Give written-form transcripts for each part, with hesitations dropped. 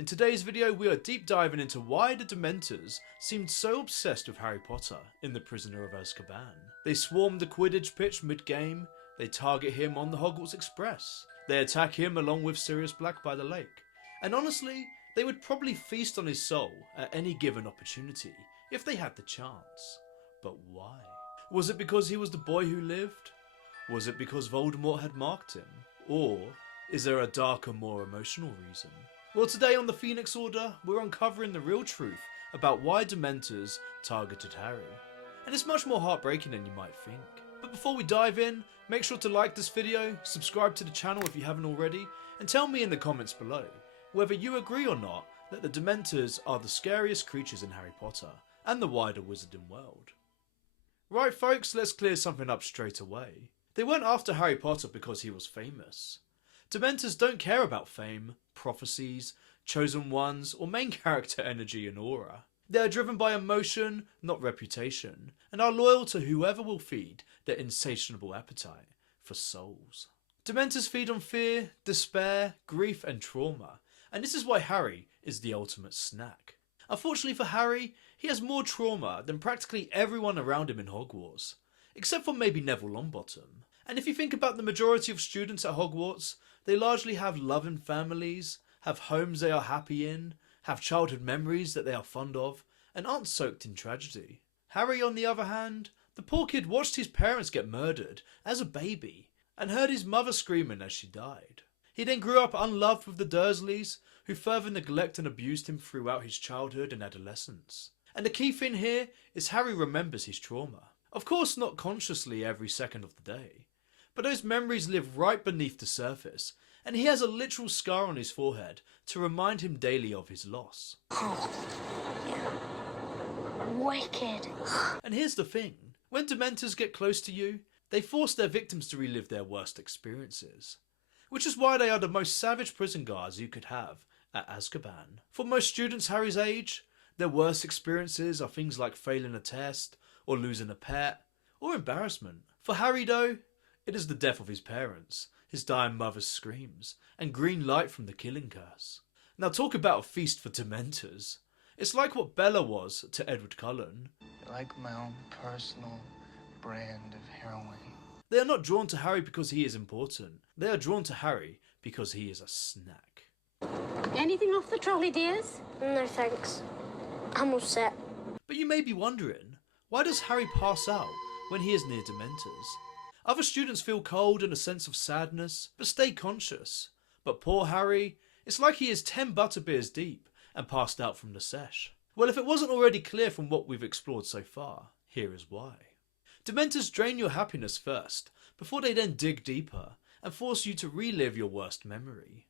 In today's video we are deep diving into why the Dementors seemed so obsessed with Harry Potter in the Prisoner of Azkaban. They swarm the Quidditch pitch mid-game, they target him on the Hogwarts Express, they attack him along with Sirius Black by the lake, and honestly, they would probably feast on his soul at any given opportunity if they had the chance. But why? Was it because he was the boy who lived? Was it because Voldemort had marked him? Or is there a darker, more emotional reason? Well, today on the Phenix Order, we're uncovering the real truth about why Dementors targeted Harry. And it's much more heartbreaking than you might think. But before we dive in, make sure to like this video, subscribe to the channel if you haven't already, and tell me in the comments below whether you agree or not that the Dementors are the scariest creatures in Harry Potter and the wider wizarding world. Right folks, let's clear something up straight away. They weren't after Harry Potter because he was famous. Dementors don't care about fame, prophecies, chosen ones, or main character energy and aura. They are driven by emotion, not reputation, and are loyal to whoever will feed their insatiable appetite for souls. Dementors feed on fear, despair, grief and trauma, and this is why Harry is the ultimate snack. Unfortunately for Harry, he has more trauma than practically everyone around him in Hogwarts, except for maybe Neville Longbottom. And if you think about the majority of students at Hogwarts, they largely have loving families, have homes they are happy in, have childhood memories that they are fond of, and aren't soaked in tragedy. Harry, on the other hand, the poor kid watched his parents get murdered as a baby, and heard his mother screaming as she died. He then grew up unloved with the Dursleys, who further neglected and abused him throughout his childhood and adolescence. And the key thing here is Harry remembers his trauma. Of course not consciously every second of the day, but those memories live right beneath the surface, and he has a literal scar on his forehead to remind him daily of his loss. Wicked. And here's the thing, when Dementors get close to you, they force their victims to relive their worst experiences. Which is why they are the most savage prison guards you could have at Azkaban. For most students Harry's age, their worst experiences are things like failing a test, or losing a pet, or embarrassment. For Harry though, it is the death of his parents, his dying mother's screams, and green light from the killing curse. Now talk about a feast for Dementors. It's like what Bella was to Edward Cullen. You're like my own personal brand of heroin. They are not drawn to Harry because he is important. They are drawn to Harry because he is a snack. Anything off the trolley, dears? No thanks. I'm all set. But you may be wondering, why does Harry pass out when he is near Dementors? Other students feel cold and a sense of sadness, but stay conscious. But poor Harry, it's like he is 10 butterbeers deep and passed out from the sesh. Well, if it wasn't already clear from what we've explored so far, here is why. Dementors drain your happiness first, before they then dig deeper and force you to relive your worst memory.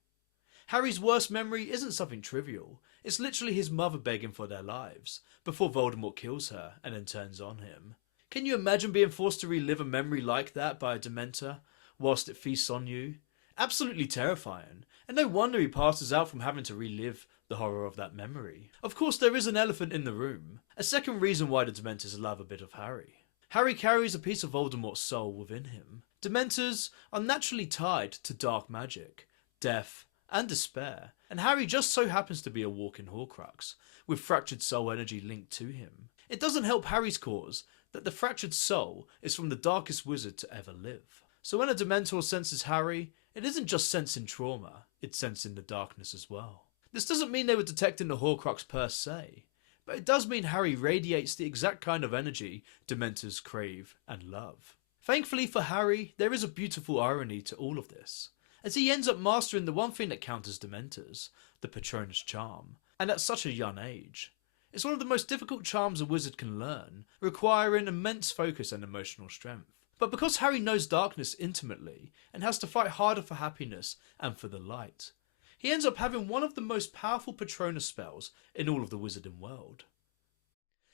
Harry's worst memory isn't something trivial, it's literally his mother begging for their lives, before Voldemort kills her and then turns on him. Can you imagine being forced to relive a memory like that by a Dementor, whilst it feasts on you? Absolutely terrifying, and no wonder he passes out from having to relive the horror of that memory. Of course there is an elephant in the room, a second reason why the Dementors love a bit of Harry. Harry carries a piece of Voldemort's soul within him. Dementors are naturally tied to dark magic, death, and despair, and Harry just so happens to be a walking Horcrux, with fractured soul energy linked to him. It doesn't help Harry's cause that the fractured soul is from the darkest wizard to ever live. So when a Dementor senses Harry, it isn't just sensing trauma, it's sensing the darkness as well. This doesn't mean they were detecting the Horcrux per se, but it does mean Harry radiates the exact kind of energy Dementors crave and love. Thankfully for Harry, there is a beautiful irony to all of this, as he ends up mastering the one thing that counters Dementors, the Patronus charm, and at such a young age. It's one of the most difficult charms a wizard can learn, requiring immense focus and emotional strength. But because Harry knows darkness intimately, and has to fight harder for happiness and for the light, he ends up having one of the most powerful Patronus spells in all of the wizarding world.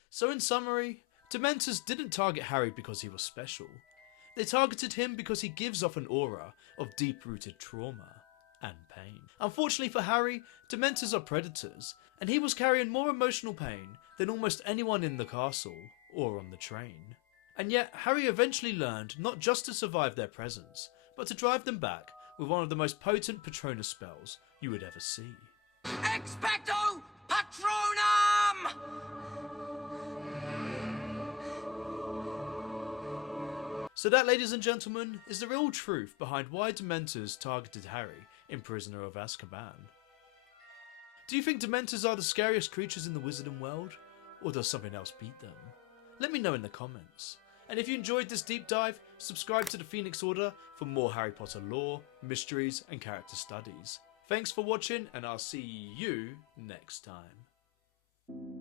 So in summary, Dementors didn't target Harry because he was special. They targeted him because he gives off an aura of deep-rooted trauma and pain. Unfortunately for Harry, Dementors are predators, and he was carrying more emotional pain than almost anyone in the castle or on the train. And yet, Harry eventually learned not just to survive their presence, but to drive them back with one of the most potent Patronus spells you would ever see. Expecto! So that, ladies and gentlemen, is the real truth behind why Dementors targeted Harry in Prisoner of Azkaban. Do you think Dementors are the scariest creatures in the wizarding world? Or does something else beat them? Let me know in the comments. And if you enjoyed this deep dive, subscribe to the Phenix Order for more Harry Potter lore, mysteries and character studies. Thanks for watching, and I'll see you next time.